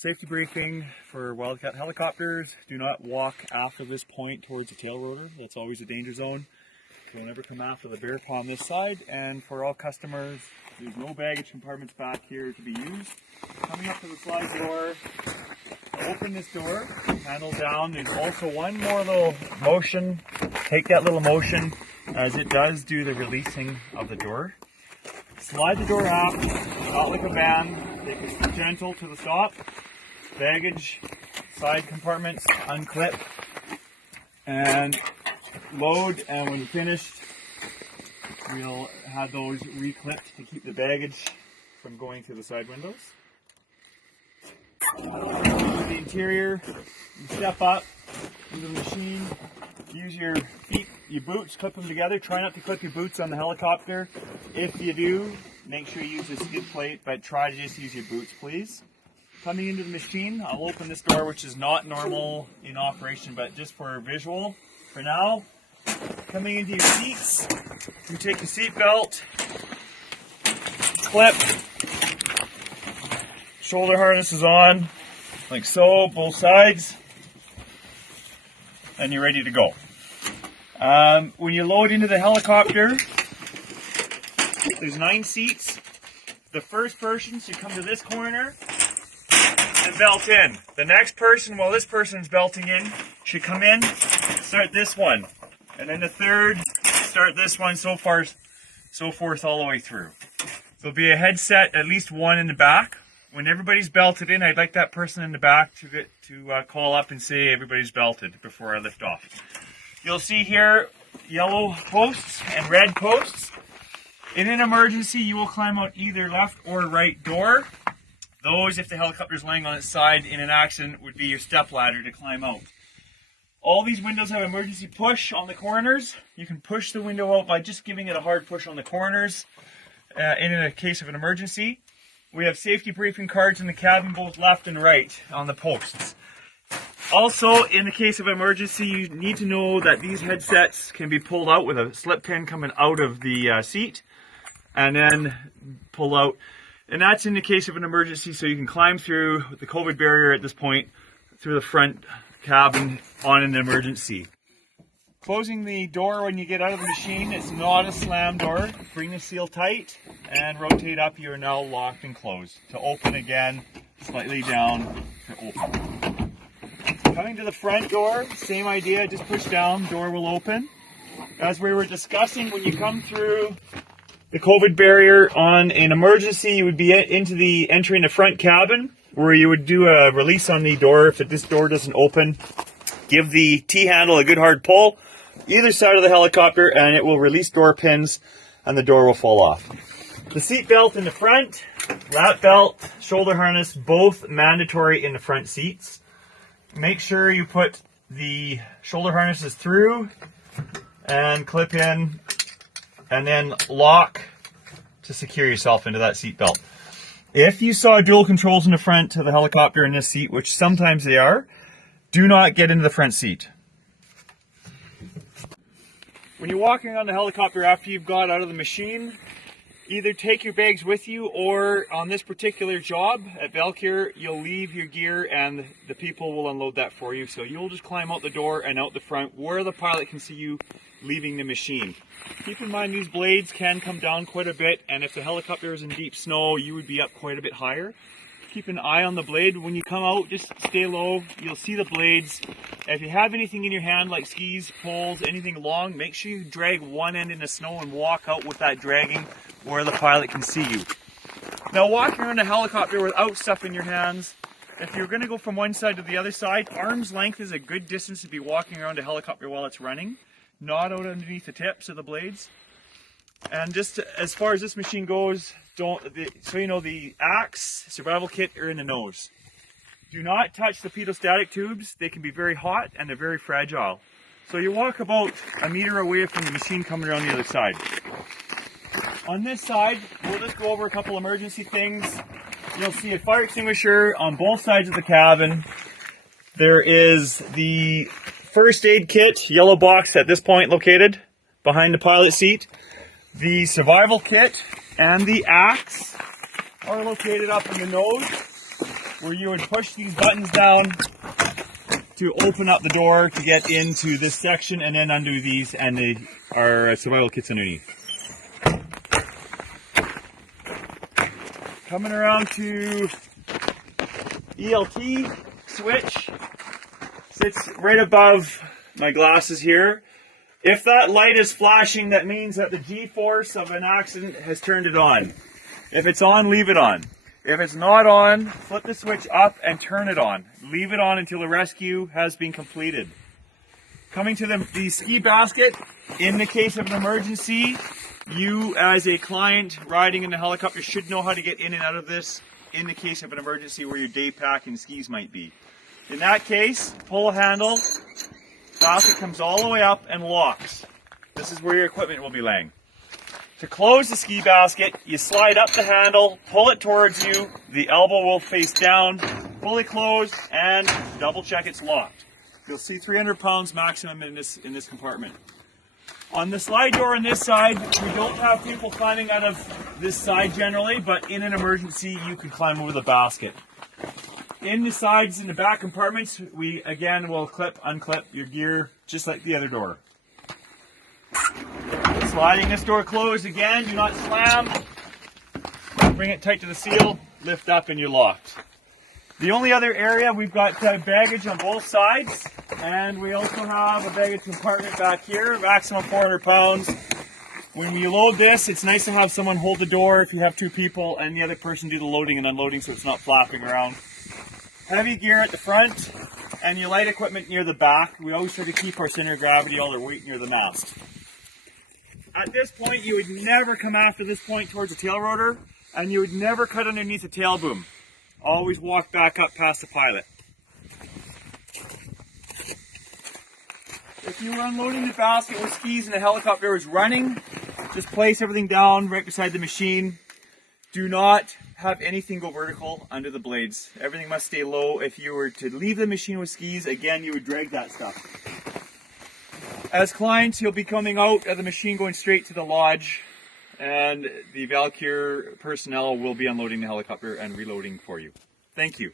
Safety briefing for Wildcat Helicopters. Do not walk after this point towards the tail rotor. That's always a danger zone. You'll never come after the bear paw on this side. And for all customers, there's no baggage compartments back here to be used. Coming up to the slide door, open this door, handle down. There's also one more little motion. Take that little motion as it does do the releasing of the door. Slide the door out, not like a van. Take it gentle to the stop. Baggage, side compartments, unclip, and load. And when finished, we'll have those reclipped to keep the baggage from going through the side windows. The interior, you step up into the machine, use your feet, your boots, clip them together. Try not to clip your boots on the helicopter. If you do, make sure you use a skid plate, but try to just use your boots, please. Coming into the machine, I'll open this door, which is not normal in operation, but just for visual for now. Coming into your seats, you take the seat belt, clip, shoulder harness is on, like so, both sides, and you're ready to go. When you load into the helicopter, there's 9 seats. The first person should come to this corner and belt in. The next person, while this person's belting in, should come in, start this one. And then the third, start this one, so forth all the way through. There'll be a headset, at least one in the back. When everybody's belted in, I'd like that person in the back to call up and say everybody's belted before I lift off. You'll see here yellow posts and red posts. In an emergency, you will climb out either left or right door. Those, if the helicopter is laying on its side in an accident, would be your step ladder to climb out. All these windows have emergency push on the corners. You can push the window out by just giving it a hard push on the corners in a case of an emergency. We have safety briefing cards in the cabin, both left and right on the posts. Also, in the case of emergency, you need to know that these headsets can be pulled out with a slip pin coming out of the seat and then pull out. And that's in the case of an emergency, so you can climb through the COVID barrier at this point through the front cabin on an emergency. Closing the door when you get out of the machine, it's not a slam door. Bring the seal tight and rotate up. You are now locked and closed. To open again, slightly down to open. Coming to the front door, same idea, just push down, door will open. As we were discussing, when you come through the COVID barrier on an emergency, you would be entering the front cabin, where you would do a release on the door. If this door doesn't open, give the T-handle a good hard pull, either side of the helicopter, and it will release door pins and the door will fall off. The seat belt in the front, lap belt, shoulder harness, both mandatory in the front seats. Make sure you put the shoulder harnesses through and clip in and then lock to secure yourself into that seat belt. If you saw dual controls in the front of the helicopter in this seat, which sometimes they are, do not get into the front seat. When you're walking around the helicopter after you've got out of the machine, either take your bags with you, or on this particular job at Valkyr, you'll leave your gear and the people will unload that for you. So you'll just climb out the door and out the front where the pilot can see you leaving the machine. Keep in mind these blades can come down quite a bit, and if the helicopter is in deep snow, you would be up quite a bit higher. Keep an eye on the blade. When you come out, just stay low. You'll see the blades. If you have anything in your hand like skis, poles, anything long, make sure you drag one end in the snow and walk out with that dragging where the pilot can see you. Now, walking around a helicopter without stuff in your hands, if you're going to go from one side to the other side, arm's length is a good distance to be walking around a helicopter while it's running, not out underneath the tips of the blades. And just as far as this machine goes, so you know, the axe, survival kit are in the nose. Do not touch the pedostatic tubes. They can be very hot and they're very fragile. So you walk about a meter away from the machine coming around the other side. On this side, we'll just go over a couple emergency things. You'll see a fire extinguisher on both sides of the cabin. There is the first aid kit, yellow box at this point located behind the pilot seat. The survival kit and the axe are located up in the nose. where you would push these buttons down to open up the door to get into this section, and then undo these, and they are survival kits underneath. Coming around to ELT switch, sits right above my glasses here. If that light is flashing, that means that the G-force of an accident has turned it on. If it's on, leave it on. If it's not on, flip the switch up and turn it on. Leave it on until the rescue has been completed. Coming to the ski basket, in the case of an emergency, you as a client riding in the helicopter should know how to get in and out of this in the case of an emergency where your day pack and skis might be. In that case, pull a handle, basket comes all the way up and locks. This is where your equipment will be laying. To close the ski basket, you slide up the handle, pull it towards you, the elbow will face down, fully closed, and double check it's locked. You'll see 300 pounds maximum in this compartment. On the slide door on this side, we don't have people climbing out of this side generally, but in an emergency, you can climb over the basket. In the sides, in the back compartments, we again will clip, unclip your gear, just like the other door. Sliding this door closed again, do not slam. Bring it tight to the seal, lift up, and you're locked. The only other area, we've got baggage on both sides, and we also have a baggage compartment back here, maximum 400 pounds. When you load this, it's nice to have someone hold the door if you have two people, and the other person do the loading and unloading so it's not flapping around. Heavy gear at the front, and your light equipment near the back. We always try to keep our center of gravity, all our weight near the mast. At this point, you would never come after this point towards the tail rotor, and you would never cut underneath the tail boom. Always walk back up past the pilot. If you were unloading the basket with skis and the helicopter was running, just place everything down right beside the machine. Do not have anything go vertical under the blades. Everything must stay low. If you were to leave the machine with skis, again, you would drag that stuff. As clients, you'll be coming out of the machine going straight to the lodge, and the Wildcat personnel will be unloading the helicopter and reloading for you. Thank you.